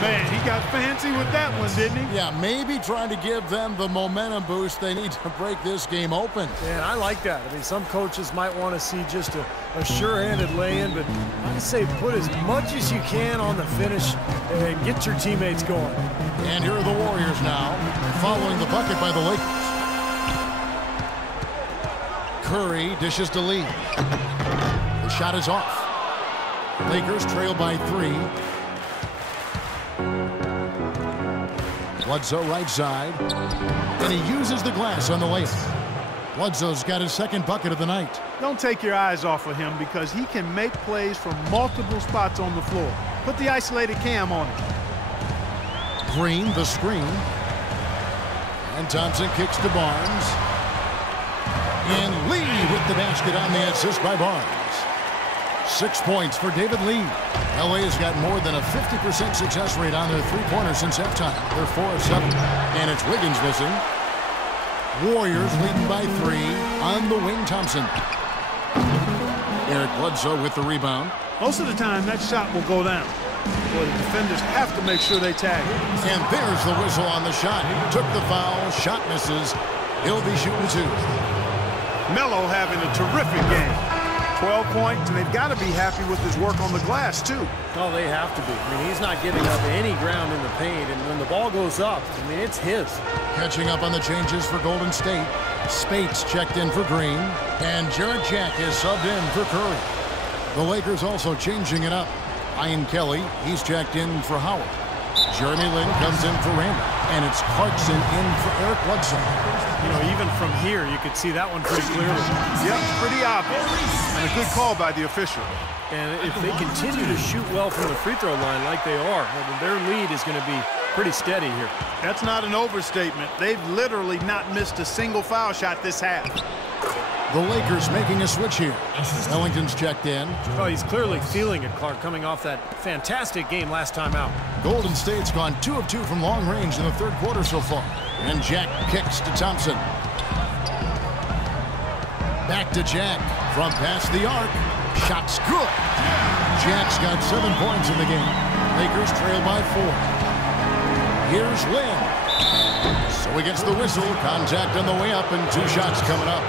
Man, he got fancy with that one, didn't he? Yeah, maybe trying to give them the momentum boost they need to break this game open. Man, I like that. I mean, some coaches might want to see just a sure-handed lay-in, but I say put as much as you can on the finish and get your teammates going. And here are the Warriors now, following the bucket by the Lakers. Curry dishes to Lee. The shot is off. Lakers trail by 3. Bledsoe right side. And he uses the glass on the layup. Bledsoe's got his second bucket of the night. Don't take your eyes off of him because he can make plays from multiple spots on the floor. Put the isolated cam on him. Green, the screen. And Thompson kicks to Barnes. And Lee with the basket on the assist by Barnes. 6 points for David Lee. LA has got more than a 50% success rate on their three-pointers since halftime. They're 4 of 7. And it's Wiggins missing. Warriors leading by 3 on the wing. Thompson. Eric Bledsoe with the rebound. Most of the time, that shot will go down. Well, the defenders have to make sure they tag it. And there's the whistle on the shot. Took the foul. Shot misses. He'll be shooting 2. Melo having a terrific game. 12 points, and they've got to be happy with his work on the glass, too. Oh, they have to be. I mean, he's not giving up any ground in the paint, and when the ball goes up, I mean, it's his. Catching up on the changes for Golden State. Spates checked in for Green, and Jarrett Jack is subbed in for Curry. The Lakers also changing it up. Ian Kelly, he's checked in for Howard. Jeremy Lin comes in for Randall, and it's Clarkson in for Eric Bledsoe. You know, even from here, you could see that one pretty clearly. Yep, pretty obvious. And a good call by the official. And if they continue to shoot well from the free throw line like they are, well, their lead is going to be pretty steady here. That's not an overstatement. They've literally not missed a single foul shot this half. The Lakers making a switch here. Ellington's checked in. Well, he's clearly feeling it, Clark, coming off that fantastic game last time out. Golden State's gone 2 of 2 from long range in the third quarter so far. And Jack kicks to Thompson. Back to Jack. From past the arc. Shot's good. Jack's got 7 points in the game. Lakers trail by 4. Here's Lin. So he gets the whistle. Contact on the way up and 2 shots coming up.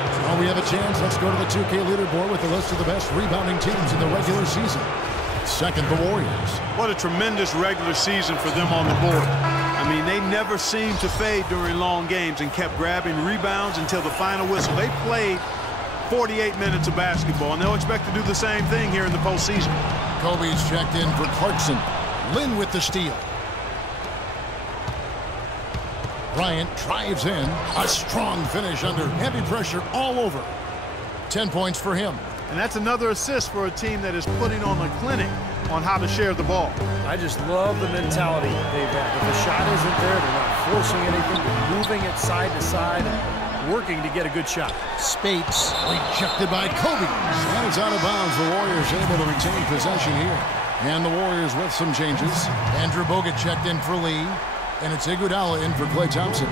Well, we have a chance. Let's go to the 2K leaderboard with the list of the best rebounding teams in the regular season. Second, the Warriors. What a tremendous regular season for them on the board. I mean, they never seemed to fade during long games and kept grabbing rebounds until the final whistle. They played 48 minutes of basketball, and they'll expect to do the same thing here in the postseason. Kobe's checked in for Clarkson. Lin with the steal. Bryant drives in. A strong finish under heavy pressure all over. 10 points for him. And that's another assist for a team that is putting on a clinic on how to share the ball. I just love the mentality they've got. If the shot isn't there, they're not forcing anything. They're moving it side to side and working to get a good shot. Spates rejected by Kobe. And it's out of bounds. The Warriors able to retain possession here. And the Warriors with some changes. Andrew Bogut checked in for Lee. And it's Iguodala in for Klay Thompson.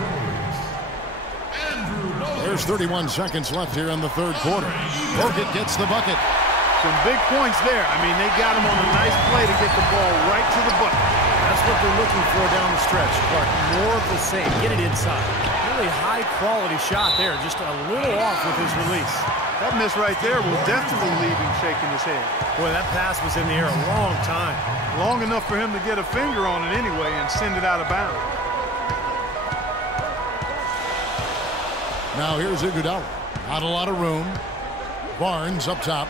There's 31 seconds left here in the third quarter. Bogut gets the bucket. Some big points there. I mean, they got him on a nice play to get the ball right to the bucket. That's what they're looking for down the stretch, Clark. More of the same. Get it inside. Really high-quality shot there. Just a little off with his release. That miss right there will definitely leave him shaking his head. Boy, that pass was in the air a long time. Long enough for him to get a finger on it anyway and send it out of bounds. Now here's Iguodala. Not a lot of room. Barnes up top.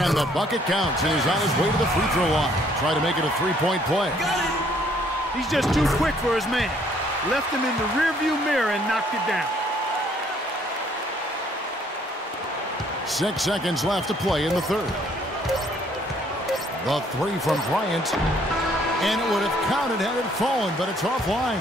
And the bucket counts, and he's on his way to the free throw line. Try to make it a three-point play. He's just too quick for his man. Left him in the rearview mirror and knocked it down. 6 seconds left to play in the third. The three from Bryant. And it would have counted had it fallen, but it's offline.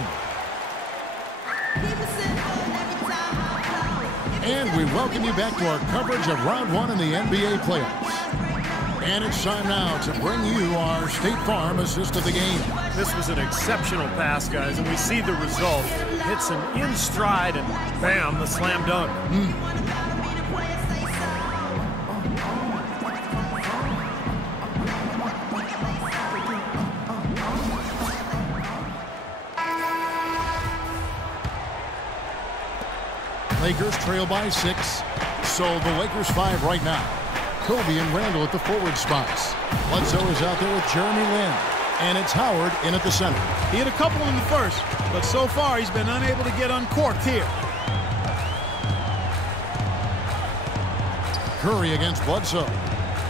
And we welcome you back to our coverage of Round 1 in the NBA playoffs. And it's time now to bring you our State Farm assist of the game. This was an exceptional pass, guys, and we see the result. Hits him in stride, and bam, the slam dunk. Lakers trail by 6. So the Lakers 5 right now. Kobe and Randall at the forward spots. Bledsoe is out there with Jeremy Lin. And it's Howard in at the center. He hit a couple in the first, but so far he's been unable to get uncorked here. Curry against Bledsoe.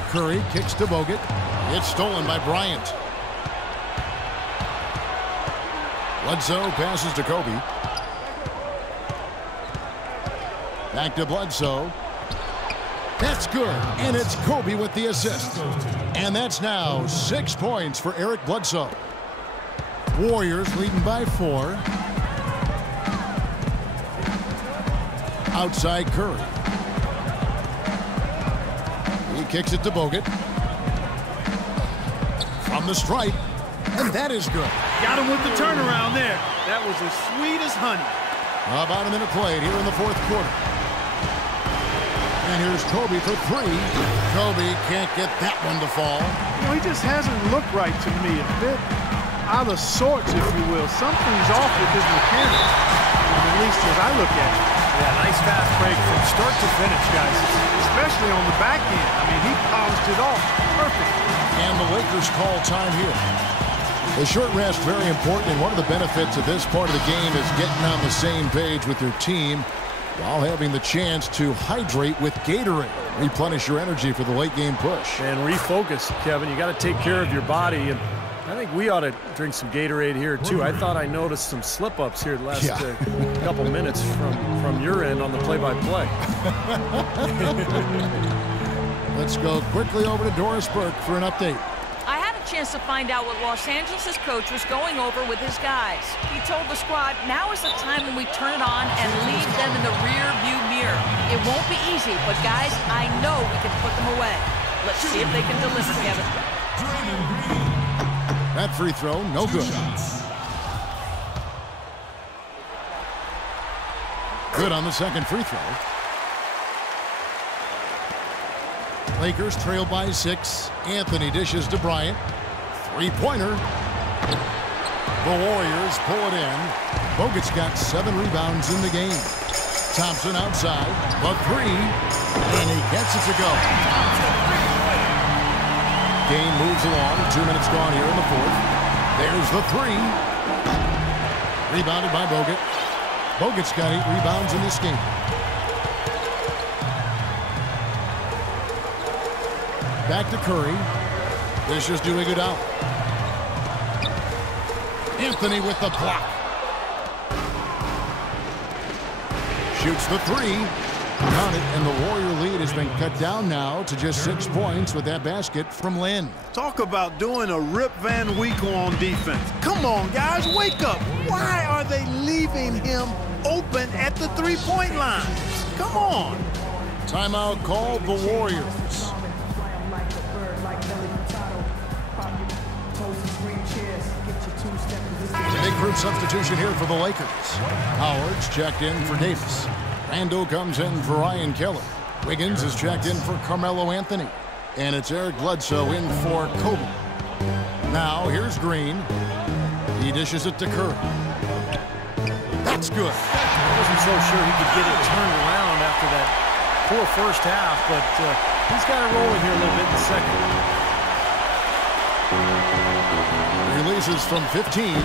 Curry kicks to Bogut. It's stolen by Bryant. Bledsoe passes to Kobe. Back to Bledsoe. That's good, and it's Kobe with the assist. And that's now 6 points for Eric Bledsoe. Warriors leading by 4. Outside Curry. He kicks it to Bogut. From the stripe, and that is good. Got him with the turnaround there. That was as sweet as honey. About a minute played here in the fourth quarter. And here's Kobe for 3. Kobe can't get that one to fall. You know, he just hasn't looked right to me. A bit out of sorts, if you will. Something's off with his mechanics, at least as I look at it. Yeah, nice fast break from start to finish, guys. Especially on the back end. I mean, he polished it off. Perfect. And the Lakers call time here. The short rest, very important, and one of the benefits of this part of the game is getting on the same page with your team while having the chance to hydrate with Gatorade. Replenish your energy for the late game push. And refocus, Kevin. You got to take care of your body, and I think we ought to drink some Gatorade here, too. I thought I noticed some slip-ups here the last couple minutes from your end on the play-by-play. Let's go quickly over to Doris Burke for an update. I had a chance to find out what Los Angeles' coach was going over with his guys. He told the squad, now is the time when we turn it on and leave them in the rear view mirror. It won't be easy, but guys, I know we can put them away. Let's see if they can deliver, Kevin. That free throw, no good. Good on the second free throw. Lakers trail by 6. Anthony dishes to Bryant. Three-pointer. The Warriors pull it in. Bogut's got 7 rebounds in the game. Thompson outside. The 3. And he gets it to go. Game moves along. 2 minutes gone here in the fourth. There's the 3. Rebounded by Bogut. Bogut's got 8 rebounds in this game. Back to Curry. This is doing it out. Anthony with the block. Shoots the 3. Got it, and the Warrior lead has been cut down now to just 6 points with that basket from Lin. Talk about doing a Rip Van Winkle on defense. Come on, guys, wake up. Why are they leaving him open at the three-point line? Come on. Timeout called the Warriors. Big group substitution here for the Lakers. Howard's checked in for Davis. Randall comes in for Ryan Kelly. Wiggins is checked in for Carmelo Anthony. And it's Eric Bledsoe in for Kobe. Now here's Green. He dishes it to Curry. That's good. I wasn't so sure he could get it turned around after that poor first half, but he's got it rolling here a little bit in the second. Releases from 15.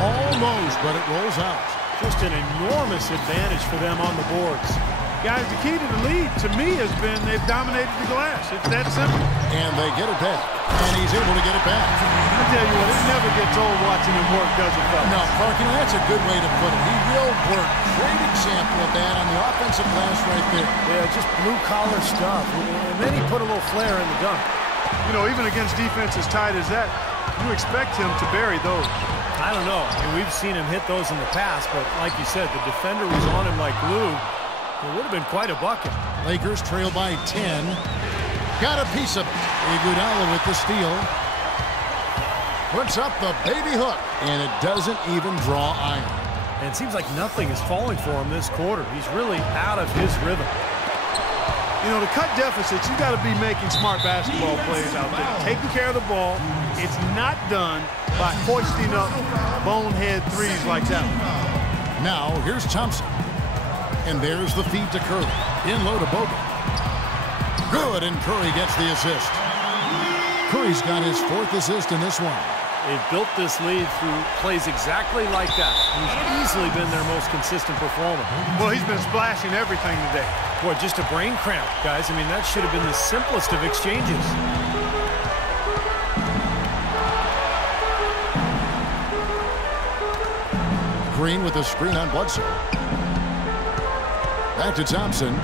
Almost, but it rolls out. Just an enormous advantage for them on the boards. Guys, the key to the lead, to me, has been they've dominated the glass. It's that simple. And they get it back. And he's able to get it back. I tell you what, it never gets old watching him work, does it, fellas? No, Clark, that's a good way to put it. He will work. Great example of that on the offensive glass right there. Yeah, just blue-collar stuff. And then he put a little flair in the dunk. You know, even against defense as tight as that, you expect him to bury those. I don't know. I mean, we've seen him hit those in the past, but like you said, the defender was on him like glue. It would have been quite a bucket. Lakers trail by 10. Got a piece of it. Iguodala with the steal. Puts up the baby hook, and it doesn't even draw iron. And it seems like nothing is falling for him this quarter. He's really out of his rhythm. You know, to cut deficits, you got to be making smart basketball plays out there. Taking care of the ball. It's not done by hoisting up bonehead threes like that. Now, here's Thompson. And there's the feed to Curry. In low to Bogut. Good, and Curry gets the assist. Curry's got his 4th assist in this one. They've built this lead through plays exactly like that. He's easily been their most consistent performer. Well, he's been splashing everything today. Boy, just a brain cramp, guys. I mean, that should have been the simplest of exchanges. Green with a screen on Bledsoe. Back to Thompson.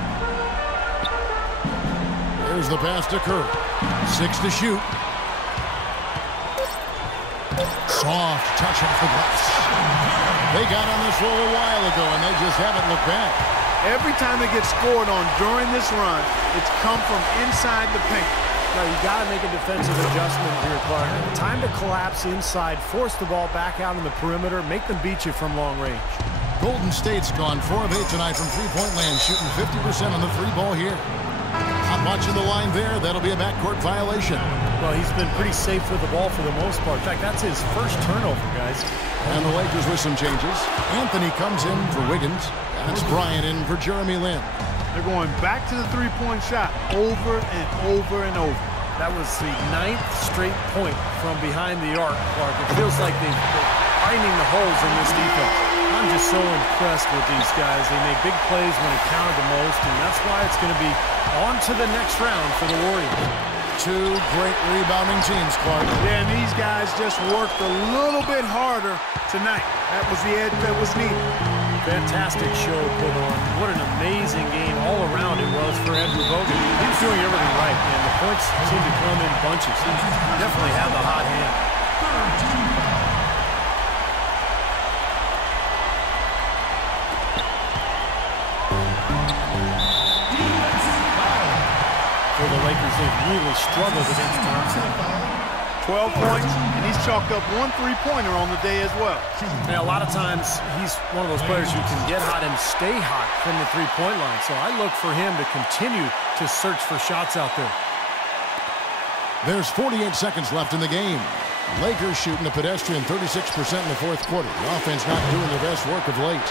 There's the pass to Curry. 6 to shoot. Soft touch off the glass. They got on this roll a while ago, and they just haven't looked back. Every time they get scored on during this run, it's come from inside the paint. Now, you got to make a defensive adjustment here, Clark. Time to collapse inside, force the ball back out in the perimeter, make them beat you from long range. Golden State's gone 4 of 8 tonight from three-point land, shooting 50% on the free ball here. Not watching the line there. That'll be a backcourt violation. Well, he's been pretty safe with the ball for the most part. In fact, that's his first turnover, guys. And the Lakers with some changes. Anthony comes in for Wiggins. That's Bryant in for Jeremy Lin. They're going back to the three-point shot over and over and over. That was the 9th straight point from behind the arc, Clark. It feels like they're finding the holes in this defense. I'm just so impressed with these guys. They make big plays when it counted the most, and that's why it's going to be on to the next round for the Warriors. 2 great rebounding teams, Clark. Yeah, and these guys just worked a little bit harder tonight. That was the edge that was needed. Fantastic show put on. What an amazing game all around it was for Andrew Bogut. He was doing everything right, and the points seem to come in bunches. He definitely had the hot hand. For the Lakers, they've really struggled against Thompson. 12 points, and he's chalked up 1 3-pointer on the day as well. Yeah, a lot of times he's one of those players who can get hot and stay hot from the three-point line. So I look for him to continue to search for shots out there. There's 48 seconds left in the game. Lakers shooting a pedestrian 36% in the 4th quarter. The offense not doing their best work of late.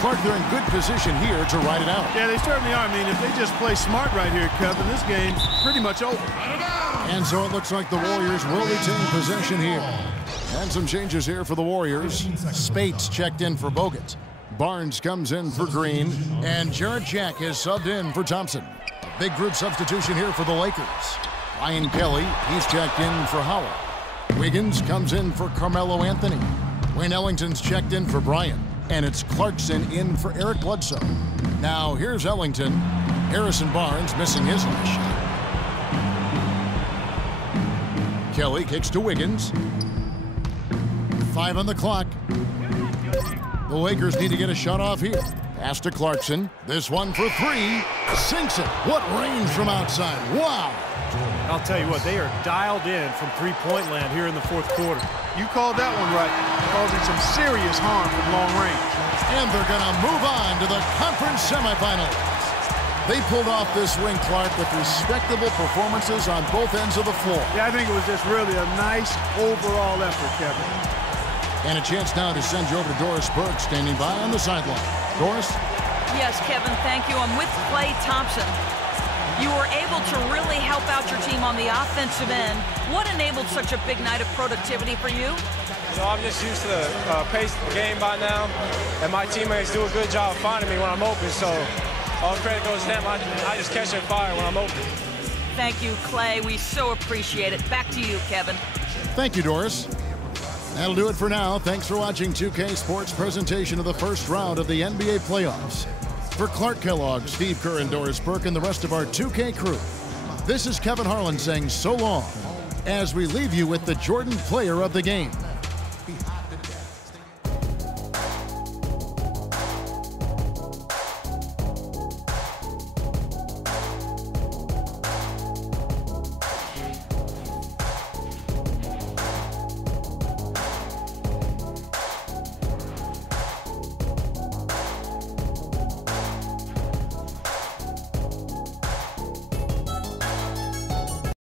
Clark, they're in good position here to ride it out. Yeah, they certainly are. I mean, if they just play smart right here, Kevin, this game's pretty much over. And so it looks like the Warriors will retain possession here. And some changes here for the Warriors. Spates checked in for Bogut. Barnes comes in for Green. And Jarrett Jack is subbed in for Thompson. A big group substitution here for the Lakers. Ryan Kelly, he's checked in for Howard. Wiggins comes in for Carmelo Anthony. Wayne Ellington's checked in for Bryant. And it's Clarkson in for Eric Bledsoe. Now here's Ellington. Harrison Barnes missing his last shot. Kelly kicks to Wiggins. 5 on the clock. The Lakers need to get a shot off here. Pass to Clarkson. This one for 3. Sinks it. What range from outside. Wow. I'll tell you what, they are dialed in from three-point land here in the 4th quarter. You called that one right, causing some serious harm from long range. And they're going to move on to the conference semifinals. They pulled off this win, Clark, with respectable performances on both ends of the floor. Yeah, I think it was just really a nice overall effort, Kevin. And a chance now to send you over to Doris Burke, standing by on the sideline. Doris? Yes, Kevin, thank you. I'm with Klay Thompson. You were able to really help out your team on the offensive end. What enabled such a big night of productivity for you? I'm just used to the pace of the game by now, and my teammates do a good job finding me when I'm open, so all credit goes to them. I just catch their fire when I'm open. Thank you, Klay. We so appreciate it. Back to you, Kevin. Thank you, Doris. That'll do it for now. Thanks for watching 2K Sports' presentation of the first round of the NBA playoffs. For Clark Kellogg, Steve Kerr, and Doris Burke, and the rest of our 2K crew, this is Kevin Harlan saying so long as we leave you with the Jordan Player of the Game.